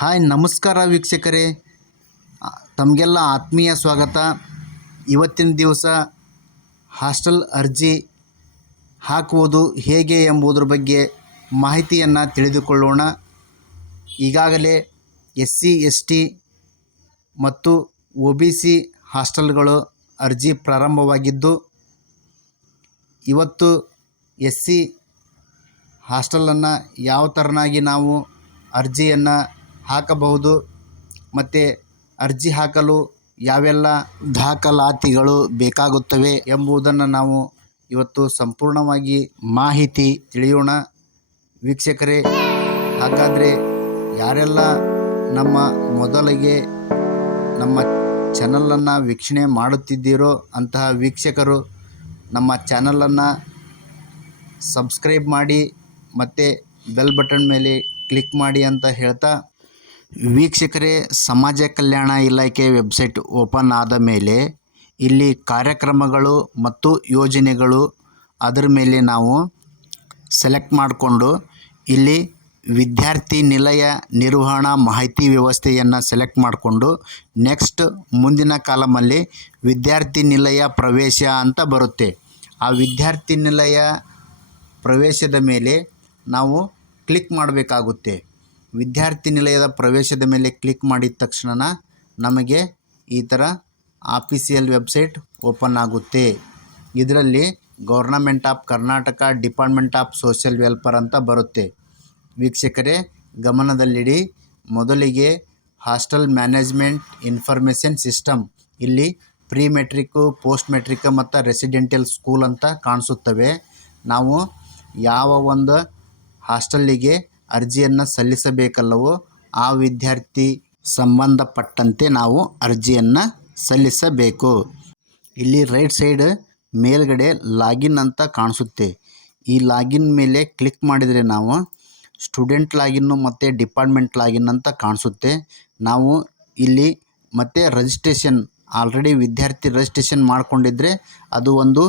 Hi ನಮಸ್ಕಾರ ವೀಕ್ಷಕರೇ, ತಮಗೆಲ್ಲ ಆತ್ಮೀಯ ಸ್ವಾಗತ. ಇವತ್ತಿನ ದಿವಸ ಹಾಸ್ಟೆಲ್ ಅರ್ಜಿ ಹಾಕುವುದು ಹೇಗೆ ಎಂಬುದರ ಬಗ್ಗೆ ಮಾಹಿತಿಯನ್ನು ತಿಳಿದುಕೊಳ್ಳೋಣ. ಈಗಾಗಲೇ SC ST ಮತ್ತು OBC ಹಾಸ್ಟೆಲ್ಗಳು ಅರ್ಜಿ ಪ್ರಾರಂಭವಾಗಿದ್ದು, ಇವತ್ತು SC ಹಾಸ್ಟೆಲನ್ನು ಯಾವ ಥರನಾಗಿ ನಾವು ಅರ್ಜಿಯನ್ನು ಹಾಕಬಹುದು ಮತ್ತು ಅರ್ಜಿ ಹಾಕಲು ಯಾವೆಲ್ಲ ದಾಖಲಾತಿಗಳು ಬೇಕಾಗುತ್ತವೆ ಎಂಬುದನ್ನು ನಾವು ಇವತ್ತು ಸಂಪೂರ್ಣವಾಗಿ ಮಾಹಿತಿ ತಿಳಿಯೋಣ. ವೀಕ್ಷಕರೇ, ಹಾಗಾದರೆ ಯಾರೆಲ್ಲ ನಮ್ಮ ಮೊದಲಿಗೆ ನಮ್ಮ ಚಾನಲನ್ನು ವೀಕ್ಷಣೆ ಮಾಡುತ್ತಿದ್ದೀರೋ ಅಂತಹ ವೀಕ್ಷಕರು ನಮ್ಮ ಚಾನಲನ್ನು ಸಬ್ಸ್ಕ್ರೈಬ್ ಮಾಡಿ ಮತ್ತು ಬೆಲ್ ಬಟನ್ ಮೇಲೆ ಕ್ಲಿಕ್ ಮಾಡಿ ಅಂತ ಹೇಳ್ತಾ, ವೀಕ್ಷಕರೇ, ಸಮಾಜ ಕಲ್ಯಾಣ ಇಲಾಖೆ ವೆಬ್ಸೈಟ್ ಓಪನ್ ಆದ ಮೇಲೆ ಇಲ್ಲಿ ಕಾರ್ಯಕ್ರಮಗಳು ಮತ್ತು ಯೋಜನೆಗಳು ಅದರ ಮೇಲೆ ನಾವು ಸೆಲೆಕ್ಟ್ ಮಾಡಿಕೊಂಡು ಇಲ್ಲಿ ವಿದ್ಯಾರ್ಥಿ ನಿಲಯ ನಿರ್ವಹಣಾ ಮಾಹಿತಿ ವ್ಯವಸ್ಥೆಯನ್ನು ಸೆಲೆಕ್ಟ್ ಮಾಡಿಕೊಂಡು ನೆಕ್ಸ್ಟ್ ಮುಂದಿನ ಕಾಲಮಲ್ಲಿ ವಿದ್ಯಾರ್ಥಿ ನಿಲಯ ಪ್ರವೇಶ ಅಂತ ಬರುತ್ತೆ. ಆ ವಿದ್ಯಾರ್ಥಿ ನಿಲಯ ಪ್ರವೇಶದ ಮೇಲೆ ನಾವು ಕ್ಲಿಕ್ ಮಾಡಬೇಕಾಗುತ್ತೆ. ವಿದ್ಯಾರ್ಥಿ ನಿಲಯದ ಪ್ರವೇಶದ ಮೇಲೆ ಕ್ಲಿಕ್ ಮಾಡಿದ ತಕ್ಷಣ ನಮಗೆ ಈ ಥರ ಆಫೀಸಿಯಲ್ ವೆಬ್ಸೈಟ್ ಓಪನ್ ಆಗುತ್ತೆ. ಇದರಲ್ಲಿ government of Karnataka department of social welfare ಅಂತ ಬರುತ್ತೆ. ವೀಕ್ಷಕರೇ, ಗಮನದಲ್ಲಿಡಿ. ಮೊದಲಿಗೆ ಹಾಸ್ಟೆಲ್ ಮ್ಯಾನೇಜ್ಮೆಂಟ್ ಇನ್ಫಾರ್ಮೇಷನ್ ಸಿಸ್ಟಮ್, ಇಲ್ಲಿ ಪ್ರೀ ಮೆಟ್ರಿಕ್ಕು, ಪೋಸ್ಟ್ ಮೆಟ್ರಿಕ್ ಮತ್ತು ರೆಸಿಡೆಂಟಿಯಲ್ ಸ್ಕೂಲ್ ಅಂತ ಕಾಣಿಸುತ್ತವೆ. ನಾವು ಯಾವ ಒಂದು ಹಾಸ್ಟೆಲ್ಲಿಗೆ ಅರ್ಜಿಯನ್ನು ಸಲ್ಲಿಸಬೇಕಲ್ಲವೋ ಆ ವಿದ್ಯಾರ್ಥಿ ಸಂಬಂಧಪಟ್ಟಂತೆ ನಾವು ಅರ್ಜಿಯನ್ನು ಸಲ್ಲಿಸಬೇಕು. ಇಲ್ಲಿ ರೈಟ್ ಸೈಡ್ ಮೇಲ್ಗಡೆ ಲಾಗಿನ್ ಅಂತ ಕಾಣಿಸುತ್ತೆ. ಈ ಲಾಗಿನ್ ಮೇಲೆ ಕ್ಲಿಕ್ ಮಾಡಿದರೆ ನಾವು ಸ್ಟೂಡೆಂಟ್ ಲಾಗಿನ್ನು ಮತ್ತು ಡಿಪಾರ್ಟ್ಮೆಂಟ್ ಲಾಗಿನ್ ಅಂತ ಕಾಣಿಸುತ್ತೆ. ನಾವು ಇಲ್ಲಿ ಮತ್ತು ರಿಜಿಸ್ಟ್ರೇಷನ್, ಆಲ್ರೆಡಿ ವಿದ್ಯಾರ್ಥಿ ರಿಜಿಸ್ಟ್ರೇಷನ್ ಮಾಡಿಕೊಂಡಿದ್ರೆ ಅದು ಒಂದು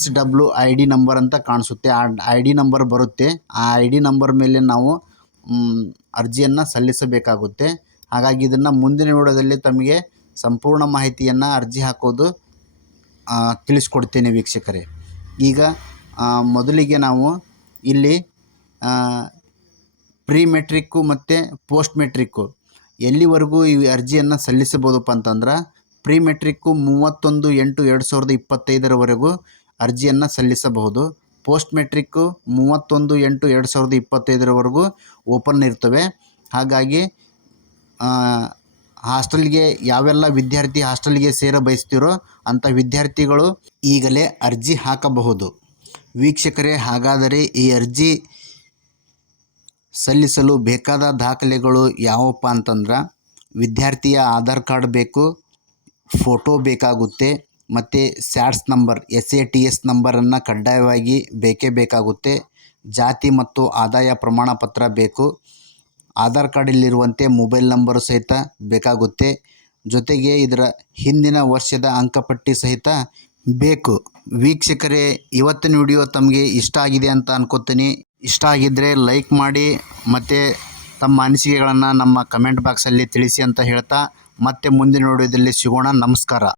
SWID ನಂಬರ್ ಅಂತ ಕಾಣಿಸುತ್ತೆ. ಆ ID ನಂಬರ್ ಬರುತ್ತೆ. ಆ ID ನಂಬರ್ ಮೇಲೆ ನಾವು ಅರ್ಜಿಯನ್ನು ಸಲ್ಲಿಸಬೇಕಾಗುತ್ತೆ. ಹಾಗಾಗಿ ಇದನ್ನು ಮುಂದಿನ ವಿಡಿಯೋದಲ್ಲಿ ತಮಗೆ ಸಂಪೂರ್ಣ ಮಾಹಿತಿಯನ್ನು ಅರ್ಜಿ ಹಾಕೋದು ತಿಳಿಸ್ಕೊಡ್ತೇನೆ ವೀಕ್ಷಕರೇ. ಈಗ ಮೊದಲಿಗೆ ನಾವು ಇಲ್ಲಿ ಪ್ರೀ ಮೆಟ್ರಿಕ್ಕು ಮತ್ತು ಪೋಸ್ಟ್ ಮೆಟ್ರಿಕ್ಕು ಎಲ್ಲಿವರೆಗೂ ಈ ಅರ್ಜಿಯನ್ನು ಸಲ್ಲಿಸಬಹುದಪ್ಪ ಅಂತಂದ್ರೆ, ಪ್ರೀ ಮೆಟ್ರಿಕ್ಕು 31/8/2025 ಅರ್ಜಿಯನ್ನು ಸಲ್ಲಿಸಬಹುದು. ಪೋಸ್ಟ್ ಮೆಟ್ರಿಕ್ಕು 31/8/2025 ಓಪನ್ ಇರ್ತವೆ. ಹಾಗಾಗಿ ಹಾಸ್ಟೆಲ್ಗೆ ಯಾವೆಲ್ಲ ವಿದ್ಯಾರ್ಥಿ ಹಾಸ್ಟೆಲ್ಗೆ ಸೇರ ಬಯಸ್ತಿರೋ ಅಂಥ ವಿದ್ಯಾರ್ಥಿಗಳು ಈಗಲೇ ಅರ್ಜಿ ಹಾಕಬಹುದು. ವೀಕ್ಷಕರೇ, ಹಾಗಾದರೆ ಈ ಅರ್ಜಿ ಸಲ್ಲಿಸಲು ಬೇಕಾದ ದಾಖಲೆಗಳು ಯಾವಪ್ಪ ಅಂತಂದ್ರೆ, ವಿದ್ಯಾರ್ಥಿಯ ಆಧಾರ್ ಕಾರ್ಡ್ ಬೇಕು, ಫೋಟೋ ಬೇಕಾಗುತ್ತೆ ಮತ್ತು ಸ್ಯಾಟ್ಸ್ ನಂಬರ್ SATS ನಂಬರನ್ನು ಕಡ್ಡಾಯವಾಗಿ ಬೇಕೇ ಬೇಕಾಗುತ್ತೆ. ಜಾತಿ ಮತ್ತು ಆದಾಯ ಪ್ರಮಾಣ ಪತ್ರ ಬೇಕು. ಆಧಾರ್ ಕಾರ್ಡಲ್ಲಿರುವಂತೆ ಮೊಬೈಲ್ ನಂಬರು ಸಹಿತ ಬೇಕಾಗುತ್ತೆ. ಜೊತೆಗೆ ಇದರ ಹಿಂದಿನ ವರ್ಷದ ಅಂಕಪಟ್ಟಿ ಸಹಿತ ಬೇಕು. ವೀಕ್ಷಕರೇ, ಇವತ್ತಿನ ವಿಡಿಯೋ ತಮಗೆ ಇಷ್ಟ ಆಗಿದೆ ಅಂತ ಅನ್ಕೋತೀನಿ. ಇಷ್ಟ ಆಗಿದ್ದರೆ ಲೈಕ್ ಮಾಡಿ ಮತ್ತು ತಮ್ಮ ಅನಿಸಿಕೆಗಳನ್ನು ನಮ್ಮ ಕಮೆಂಟ್ ಬಾಕ್ಸಲ್ಲಿ ತಿಳಿಸಿ ಅಂತ ಹೇಳ್ತಾ, ಮತ್ತೆ ಮುಂದಿನ ವಿಡಿಯೋದಲ್ಲಿ ಸಿಗೋಣ. ನಮಸ್ಕಾರ.